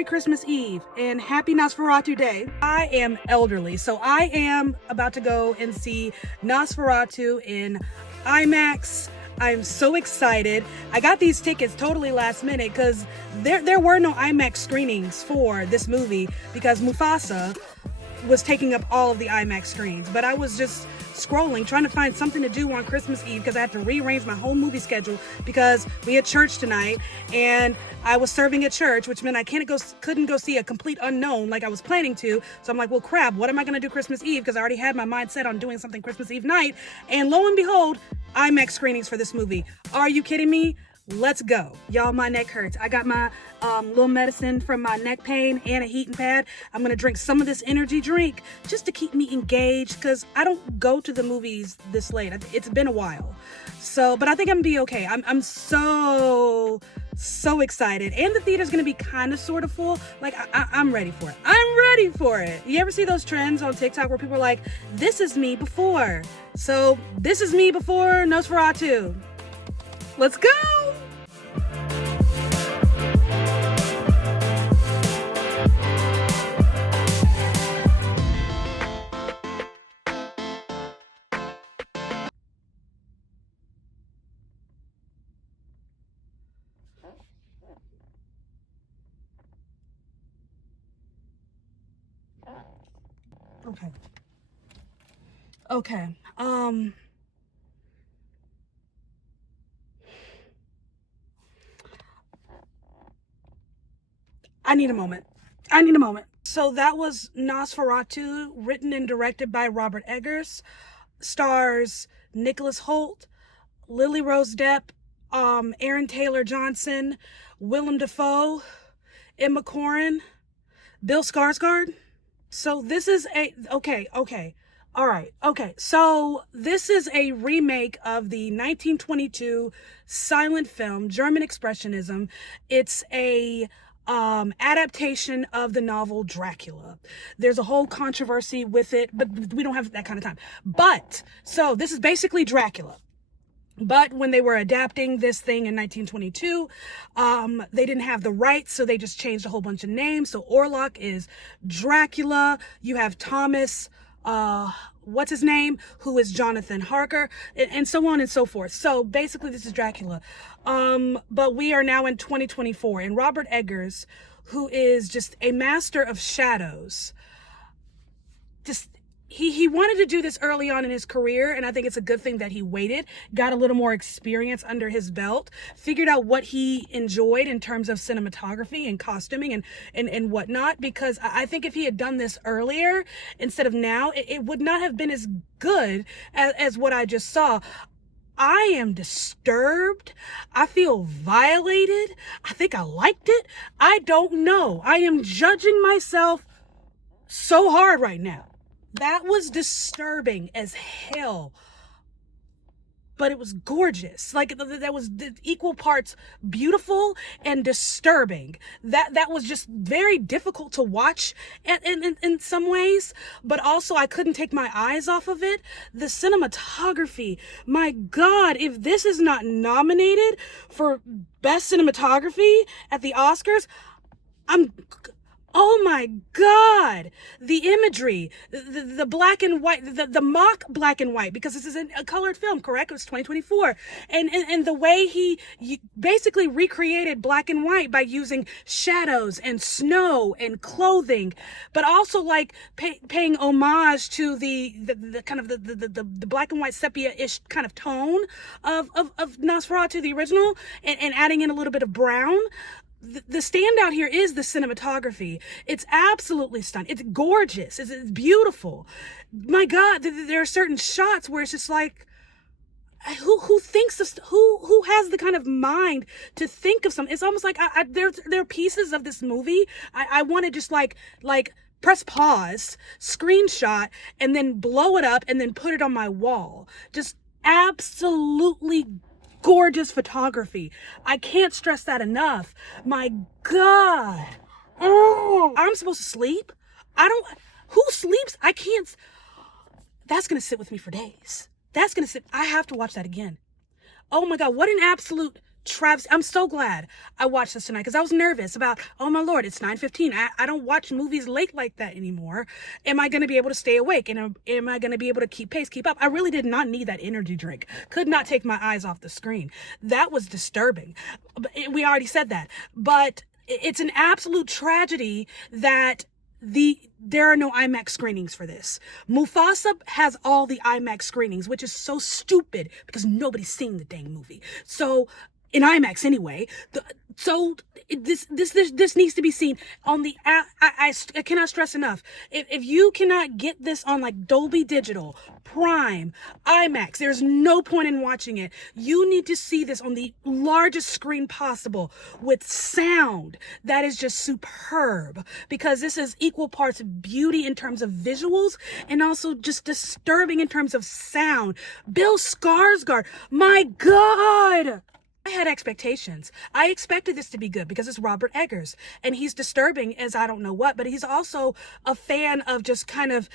Merry Christmas Eve and Happy Nosferatu Day. I am elderly, so I am about to go and see Nosferatu in IMAX. I'm so excited. I got these tickets totally last minute because there were no IMAX screenings for this movie because Mufasa was taking up all of the IMAX screens. But I was just scrolling, trying to find something to do on Christmas Eve because I had to rearrange my whole movie schedule because we had church tonight and I was serving at church, which meant I couldn't go see a complete unknown like I was planning to. So I'm like, well, crap, what am I going to do Christmas Eve? Because I already had my mind set on doing something Christmas Eve night. And lo and behold, IMAX screenings for this movie. Are you kidding me? Let's go. Y'all, my neck hurts. I got my little medicine from my neck pain and a heating pad. I'm going to drink some of this energy drink just to keep me engaged because I don't go to the movies this late. It's been a while. So, but I think I'm going to be okay. I'm so excited. And the theater's going to be kind of sort of full. Like, I'm ready for it. I'm ready for it. You ever see those trends on TikTok where people are like, this is me before. So, this is me before Nosferatu. Let's go! Okay. I need a moment. So that was Nosferatu, written and directed by Robert Eggers, stars Nicholas Hoult, Lily Rose Depp, Aaron Taylor Johnson, Willem Dafoe, Emma Corrin, Bill Skarsgård. So this is so this is a remake of the 1922 silent film German Expressionism. It's a adaptation of the novel Dracula. There's a whole controversy with it, but we don't have that kind of time. But so this is basically Dracula. But when they were adapting this thing in 1922, they didn't have the rights, so they just changed a whole bunch of names. So Orlok is Dracula. You have Thomas, what's his name, who is Jonathan Harker, and so on and so forth. So basically, this is Dracula. But we are now in 2024, and Robert Eggers, who is just a master of shadows, He wanted to do this early on in his career, and I think it's a good thing that he waited, got a little more experience under his belt, figured out what he enjoyed in terms of cinematography and costuming and whatnot, because I think if he had done this earlier instead of now, it would not have been as good as what I just saw. I am disturbed. I feel violated. I think I liked it. I don't know. I am judging myself so hard right now. That was disturbing as hell, but it was gorgeous. Like, that was equal parts beautiful and disturbing. That was just very difficult to watch in some ways, but also I couldn't take my eyes off of it. The cinematography, my God, if this is not nominated for Best Cinematography at the Oscars, oh my God, the imagery, the black and white, the mock black and white, because this is a colored film, correct? It was 2024. And the way he basically recreated black and white by using shadows and snow and clothing, but also like paying homage to the kind of the black and white sepia-ish kind of tone of Nosferatu, the original, and adding in a little bit of brown. The standout here is the cinematography. It's absolutely stunning. It's gorgeous. It's beautiful. My God, there are certain shots where it's just like, who thinks of, who has the kind of mind to think of something? It's almost like there are pieces of this movie I want to just like press pause, screenshot, and then blow it up and then put it on my wall. Just absolutely gorgeous photography. I can't stress that enough. My God. Oh, I'm supposed to sleep? Who sleeps? I can't. That's going to sit with me for days. I have to watch that again. Oh my God, what an absolute Travis, I'm so glad I watched this tonight because I was nervous about, oh my Lord, it's 9:15. I don't watch movies late like that anymore. Am I going to be able to stay awake? And am I going to be able to keep pace, keep up? I really did not need that energy drink. Could not take my eyes off the screen. That was disturbing. We already said that. But it's an absolute tragedy that there are no IMAX screenings for this. Mufasa has all the IMAX screenings, which is so stupid because nobody's seen the dang movie. So in IMAX anyway. So this needs to be seen on the I cannot stress enough. If you cannot get this on like Dolby Digital, Prime, IMAX, there's no point in watching it. You need to see this on the largest screen possible with sound that is just superb, because this is equal parts beauty in terms of visuals and also just disturbing in terms of sound. Bill Skarsgård, my God! I had expectations. I expected this to be good because it's Robert Eggers and he's disturbing as I don't know what, but he's also a fan of just kind of,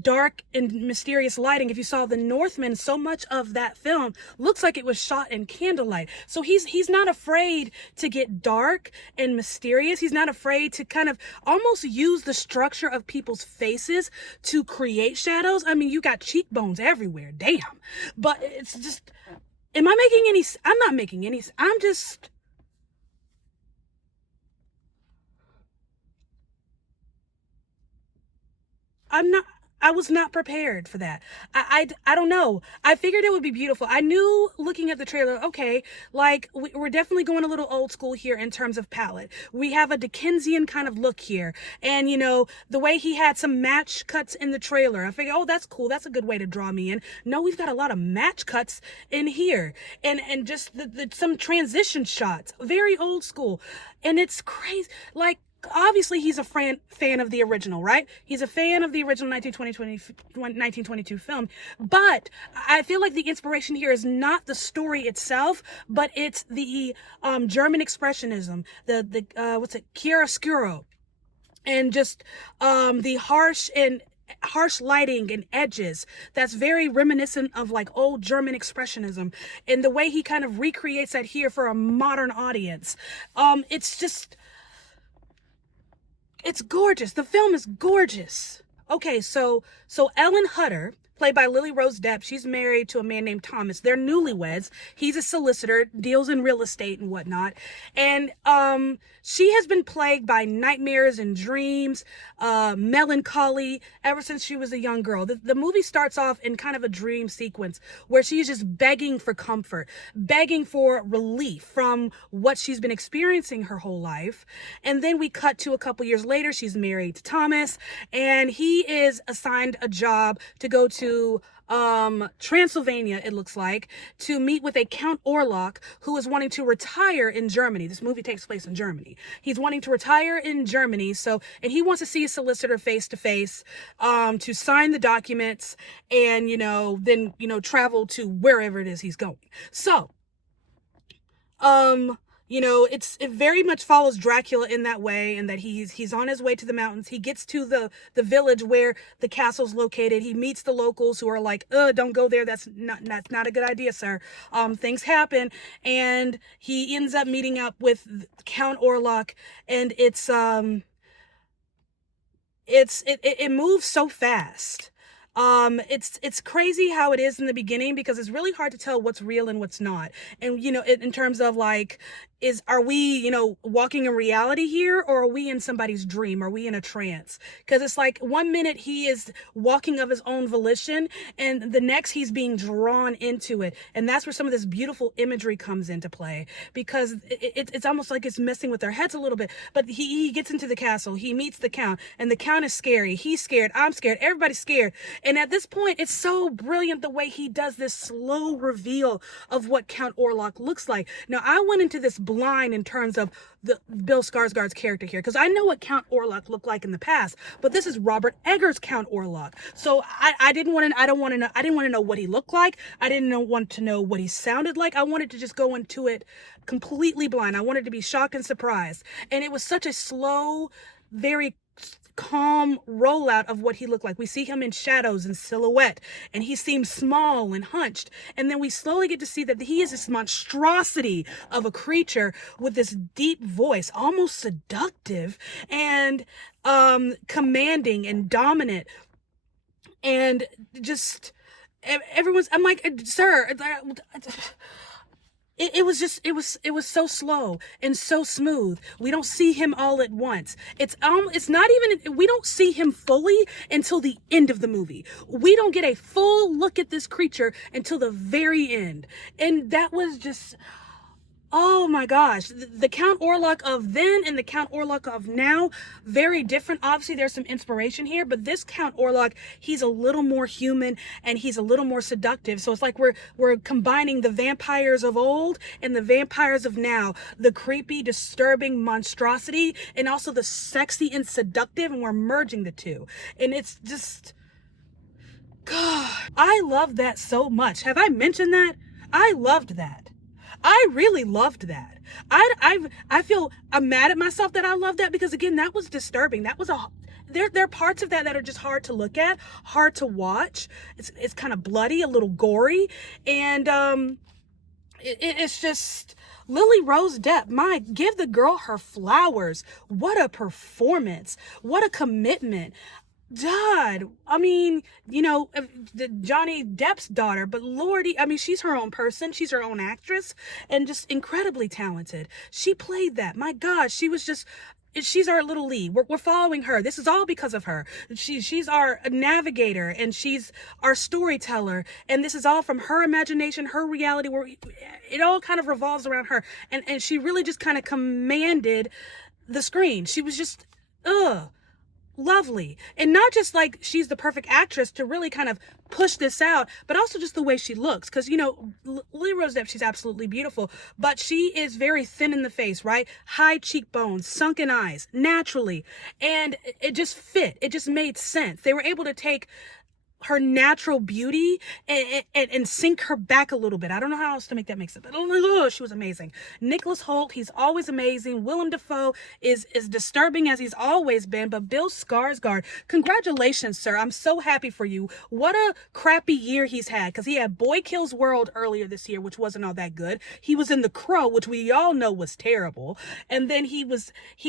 dark and mysterious lighting. If you saw The Northman, so much of that film looks like it was shot in candlelight. So he's not afraid to get dark and mysterious. He's not afraid to kind of almost use the structure of people's faces to create shadows. I mean, you got cheekbones everywhere. Damn. But it's just, am I making any? I'm not making any. I'm not. I was not prepared for that. I don't know. I figured it would be beautiful. I knew looking at the trailer, okay, like we're definitely going a little old school here in terms of palette. We have a Dickensian kind of look here. And, the way he had some match cuts in the trailer, I figured, oh, that's cool. That's a good way to draw me in. No, we've got a lot of match cuts in here. And just some transition shots. Very old school. And it's crazy. Like, obviously he's a fan of the original, right? He's a fan of the original 1922 film, but I feel like the inspiration here is not the story itself, but it's the German expressionism, the what's it, chiaroscuro, and just the harsh lighting and edges that's very reminiscent of like old German expressionism, and the way he kind of recreates that here for a modern audience. It's gorgeous. The film is gorgeous. Okay, so Ellen Hutter, played by Lily Rose Depp, she's married to a man named Thomas. They're newlyweds. He's a solicitor, deals in real estate and whatnot. And she has been plagued by nightmares and dreams, melancholy, ever since she was a young girl. The movie starts off in kind of a dream sequence where she's just begging for comfort, begging for relief from what she's been experiencing her whole life. And then we cut to a couple years later. She's married to Thomas, and he is assigned a job to go to Transylvania, it looks like, to meet with a Count Orlok who is wanting to retire in Germany. This movie takes place in Germany. He's wanting to retire in Germany, and he wants to see a solicitor face to face to sign the documents and, then, travel to wherever it is he's going. So, it very much follows Dracula in that way, and that he's on his way to the mountains. He gets to the village where the castle's located. He meets the locals who are like, don't go there. That's not a good idea, sir. Things happen, and he ends up meeting up with Count Orlok, and it moves so fast. It's crazy how it is in the beginning, because it's really hard to tell what's real and what's not. And, in terms of like, are we, walking in reality here, or are we in somebody's dream? Are we in a trance? Because it's like 1 minute he is walking of his own volition, and the next he's being drawn into it. And that's where some of this beautiful imagery comes into play, because it's almost like it's messing with their heads a little bit. But he gets into the castle, he meets the Count, and the Count is scary. He's scared. I'm scared. Everybody's scared. And at this point, it's so brilliant the way he does this slow reveal of what Count Orlok looks like. Now, I went into this blind in terms of the Bill Skarsgård's character here, because I know what Count Orlok looked like in the past, but this is Robert Eggers' Count Orlok. So I didn't want to know what he looked like. I didn't want to know what he sounded like. I wanted to just go into it completely blind. I wanted to be shocked and surprised. And it was such a slow, very calm rollout of what he looked like. We see him in shadows and silhouette, and he seems small and hunched. And then we slowly get to see that he is this monstrosity of a creature with this deep voice, almost seductive and commanding and dominant. And just everyone's, I'm like, sir, it was so slow and so smooth. We don't see him all at once. It's not even, we don't see him fully until the end of the movie. We don't get a full look at this creature until the very end. And that was just, oh my gosh, the Count Orlok of then and the Count Orlok of now, very different. Obviously, there's some inspiration here, but this Count Orlok, he's a little more human and he's a little more seductive. So it's like we're combining the vampires of old and the vampires of now, the creepy, disturbing monstrosity, and also the sexy and seductive, and we're merging the two. And it's just, God, I love that so much. Have I mentioned that? I loved that. I really loved that. I feel I'm mad at myself that I love that, because again, that was disturbing. That was there are parts of that are just hard to look at, hard to watch. It's kind of bloody, a little gory, and it's just Lily Rose Depp. Give the girl her flowers. What a performance. What a commitment. God, I mean, Johnny Depp's daughter, but Lordy, I mean, she's her own person. She's her own actress and just incredibly talented. She played that. My God, she's our little lead. We're following her. This is all because of her. She's our navigator and she's our storyteller. And this is all from her imagination, her reality, where it all kind of revolves around her. And she really just kind of commanded the screen. She was just, lovely. And not just like she's the perfect actress to really kind of push this out, but also just the way she looks. Because, Lily Rose Depp, she's absolutely beautiful, but she is very thin in the face, right? High cheekbones, sunken eyes, naturally. And it just fit. It just made sense. They were able to take her natural beauty and sink her back a little bit. I don't know how else to make that make sense, but she was amazing. Nicholas Hoult, he's always amazing. Willem Dafoe is disturbing as he's always been, but Bill Skarsgård, congratulations, sir. I'm so happy for you. What a crappy year he's had, because he had Boy Kills World earlier this year, which wasn't all that good. He was in The Crow, which we all know was terrible, and then he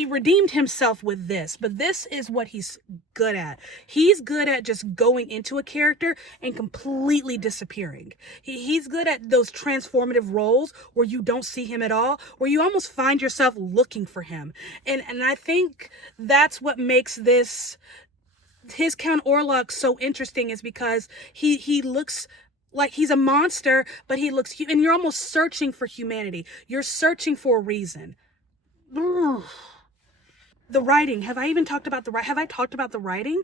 redeemed himself with this, but this is what he's good at. He's good at just going into a character and completely disappearing. He's good at those transformative roles where you don't see him at all, where you almost find yourself looking for him. And I think that's what makes his Count Orlok so interesting, is because he looks like he's a monster, but he looks, and you're almost searching for humanity. You're searching for a reason. Ugh. The writing. Have I talked about the writing?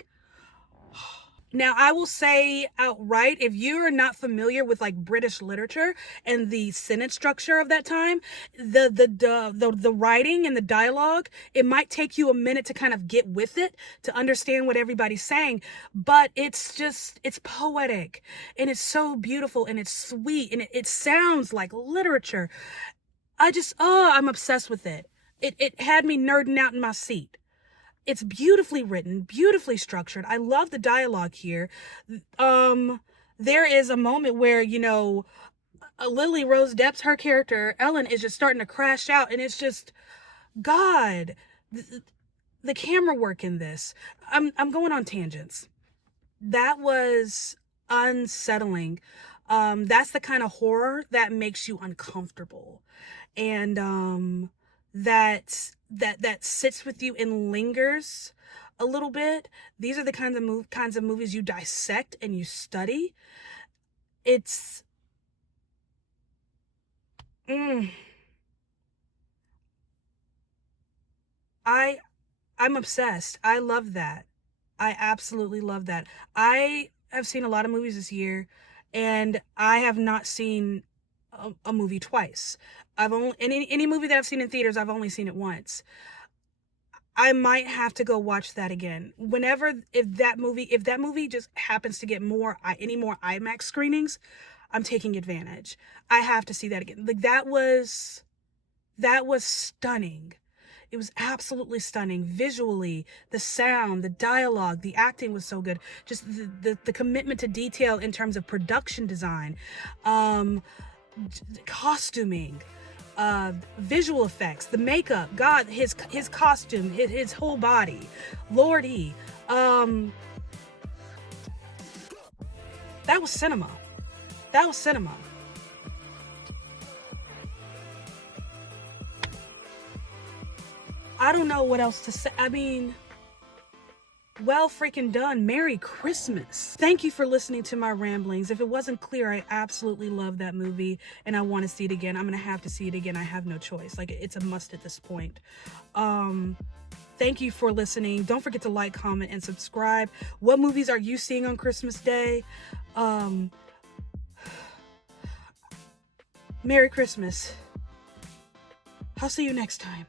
Now, I will say outright, if you're not familiar with like British literature and the sentence structure of that time, the writing and the dialogue, it might take you a minute to kind of get with it, to understand what everybody's saying, but it's poetic and it's so beautiful and it's sweet and it sounds like literature. I'm obsessed with it. It had me nerding out in my seat. It's beautifully written, beautifully structured. I love the dialogue here. There is a moment where, Lily Rose Depp's, her character, Ellen, is just starting to crash out. And it's just, God, the camera work in this. I'm going on tangents. That was unsettling. That's the kind of horror that makes you uncomfortable. And, that sits with you and lingers a little bit. These are the kinds of movies you dissect and you study. I'm obsessed. I love that. I absolutely love that. I have seen a lot of movies this year, and I have not seen a movie twice. I've only any movie that I've seen in theaters, I've only seen it once. I might have to go watch that again. If that movie just happens to get any more IMAX screenings, I'm taking advantage. I have to see that again. Like that was stunning. It was absolutely stunning. Visually, the sound, the dialogue, the acting was so good. Just the commitment to detail in terms of production design, costuming, visual effects, the makeup, God, his costume, his whole body, Lordy. That was cinema. That was cinema. I don't know what else to say. I mean, well freaking done. Merry Christmas. Thank you for listening to my ramblings. If it wasn't clear, I absolutely love that movie and I want to see it again. I'm going to have to see it again. I have no choice. Like, it's a must at this point. Thank you for listening. Don't forget to like, comment, and subscribe. What movies are you seeing on Christmas Day? Merry Christmas. I'll see you next time.